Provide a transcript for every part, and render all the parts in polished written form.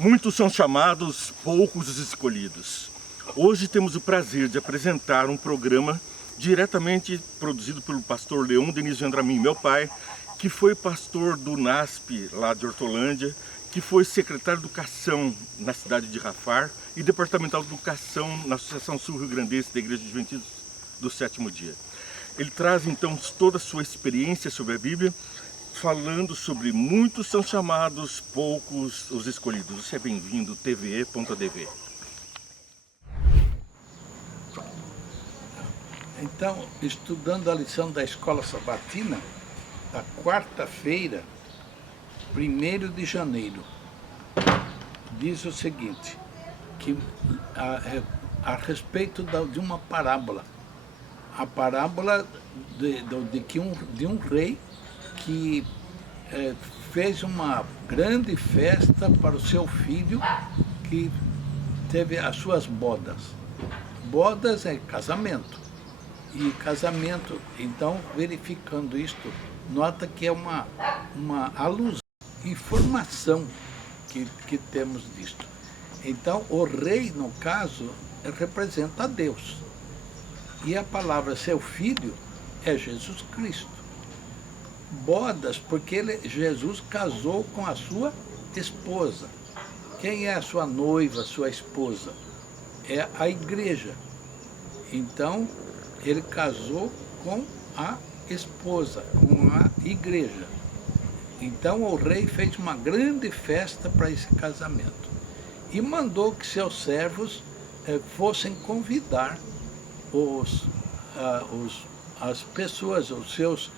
Muitos são chamados, poucos os escolhidos. Hoje temos o prazer de apresentar um programa diretamente produzido pelo pastor Leon Denis Gendramin, meu pai, que foi pastor do NASP, lá de Hortolândia, que foi secretário de Educação na cidade de Rafar e departamental de Educação na Associação Sul-Rio-Grandense da Igreja Adventista do Sétimo Dia. Ele traz então toda a sua experiência sobre a Bíblia, falando sobre muitos são chamados, poucos os escolhidos. Você é bem-vindo, TVE.dv. Então, estudando a lição da Escola Sabatina, da quarta-feira, 1º de janeiro, diz o seguinte, que a respeito de uma parábola, a parábola de um rei que fez uma grande festa para o seu filho, que teve as suas bodas. Bodas é casamento. E casamento, então, verificando isto, nota que é uma alusão, informação que temos disto. Então, o rei, no caso, representa a Deus. E a palavra seu filho é Jesus Cristo. Bodas, porque Jesus casou com a sua esposa. Quem é a sua noiva, sua esposa? É a igreja. Então, ele casou com a esposa, com a igreja. Então o rei fez uma grande festa para esse casamento e mandou que seus servos fossem convidar as pessoas, os seus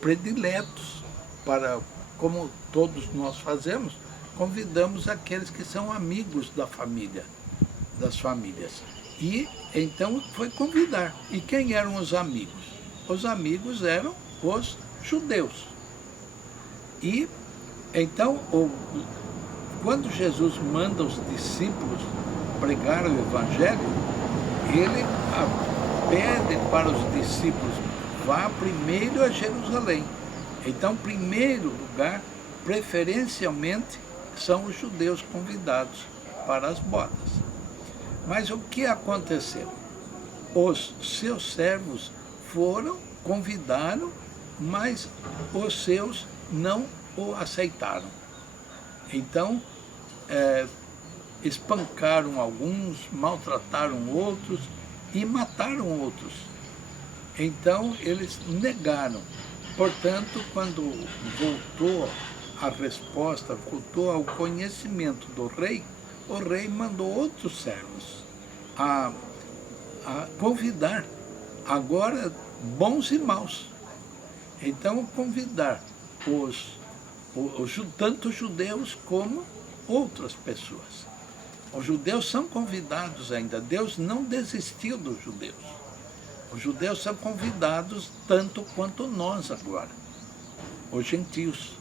prediletos, para, como todos nós fazemos, convidamos aqueles que são amigos da família, das famílias. E então foi convidar. E quem eram os amigos? Os amigos eram os judeus. E então, quando Jesus manda os discípulos pregar o Evangelho, ele pede para os discípulos, vá primeiro a Jerusalém. Então, em primeiro lugar, preferencialmente, são os judeus convidados para as bodas. Mas o que aconteceu? Os seus servos convidaram, mas os seus não o aceitaram. Então, espancaram alguns, maltrataram outros e mataram outros. Então, eles negaram. Portanto, quando voltou a resposta, voltou ao conhecimento do rei, o rei mandou outros servos a convidar, agora bons e maus. Então, convidar tanto judeus como outras pessoas. Os judeus são convidados ainda, Deus não desistiu dos judeus. Os judeus são convidados tanto quanto nós agora, os gentios,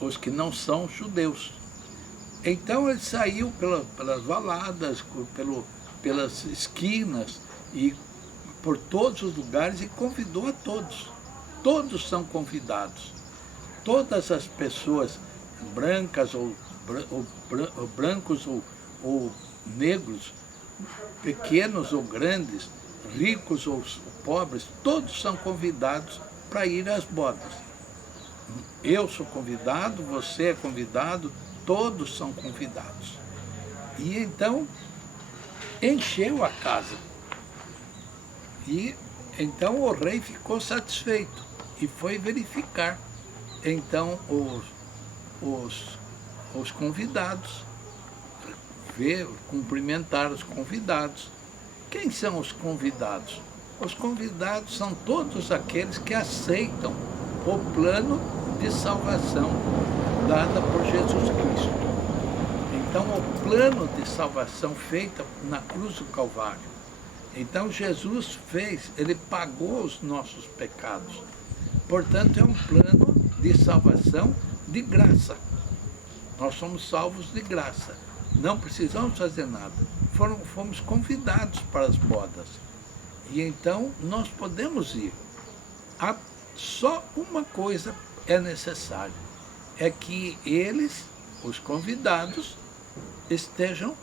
os que não são judeus. Então ele saiu pelas valadas, pelas esquinas e por todos os lugares e convidou a todos. Todos são convidados. Todas as pessoas brancas ou brancos ou negros, pequenos ou grandes, ricos ou pobres, todos são convidados para ir às bodas. Eu sou convidado, você é convidado, todos são convidados. E então, encheu a casa. E então o rei ficou satisfeito e foi verificar. Então, os convidados, cumprimentar os convidados. Quem são os convidados? Os convidados são todos aqueles que aceitam o plano de salvação dada por Jesus Cristo. Então, o plano de salvação feita na cruz do Calvário. Então, Jesus ele pagou os nossos pecados. Portanto, é um plano de salvação de graça. Nós somos salvos de graça. Não precisamos fazer nada. Fomos convidados para as bodas. E então, nós podemos ir. Só uma coisa é necessário. É que eles os convidados estejam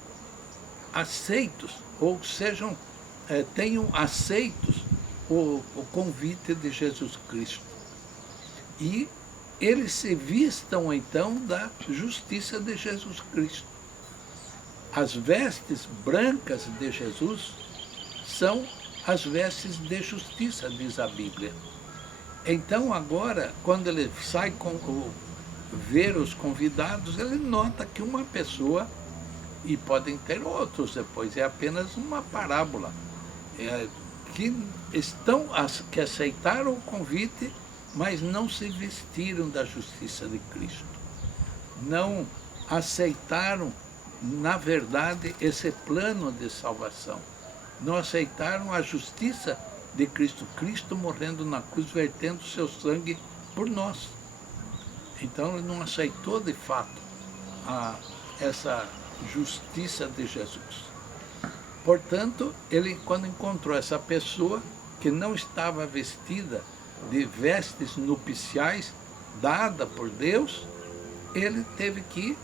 aceitos, ou sejam, tenham aceitos o convite de Jesus Cristo. E eles se vistam então da justiça de Jesus Cristo. As vestes brancas de Jesus são as vestes de justiça, diz a Bíblia. Então agora, quando ele sai ver os convidados, ele nota que uma pessoa, e podem ter outros depois, é apenas uma parábola, que aceitaram o convite, mas não se vestiram da justiça de Cristo. Não aceitaram, na verdade, esse plano de salvação. Não aceitaram a justiça de Cristo, Cristo morrendo na cruz, vertendo seu sangue por nós. Então ele não aceitou de fato essa justiça de Jesus. Portanto, ele, quando encontrou essa pessoa que não estava vestida de vestes nupciais dada por Deus, ele teve que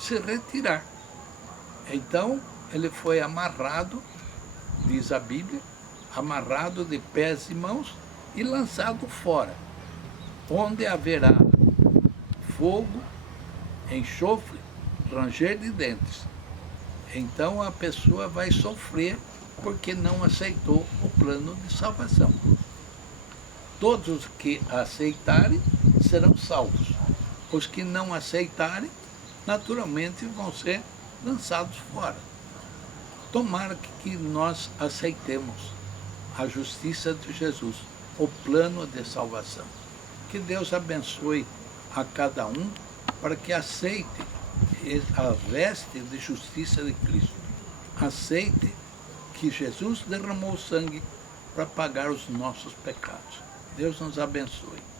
se retirar. Então ele foi amarrado, diz a Bíblia, amarrado de pés e mãos e lançado fora, onde haverá fogo, enxofre, ranger de dentes. Então a pessoa vai sofrer porque não aceitou o plano de salvação. Todos os que aceitarem serão salvos. Os que não aceitarem, naturalmente, vão ser lançados fora. Tomara que nós aceitemos a justiça de Jesus, o plano de salvação. Que Deus abençoe a cada um para que aceite a veste de justiça de Cristo. Aceite que Jesus derramou sangue para pagar os nossos pecados. Deus nos abençoe.